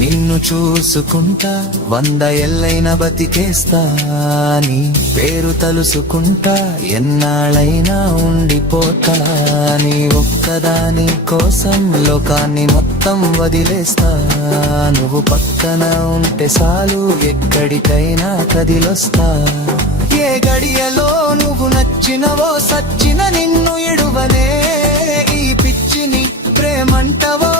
నిన్ను చూసుకుంటా 100 ఏళ్ళైనా బతికేస్తా, నీ పేరు తలుసుకుంటా ఎన్నాళ్ళైనా ఉండిపోతా. నీ ఒక్కదాని కోసం లోకాన్ని మొత్తం వదిలేస్తా, నువ్వు పక్కన ఉంటే చాలు ఎక్కడికైనా కదిలొస్తా. ఏ గడియలో నువ్వు నచ్చినవో సచ్చిన నిన్ను ఇడువనే, ఈ పిచ్చిని ప్రేమంటవో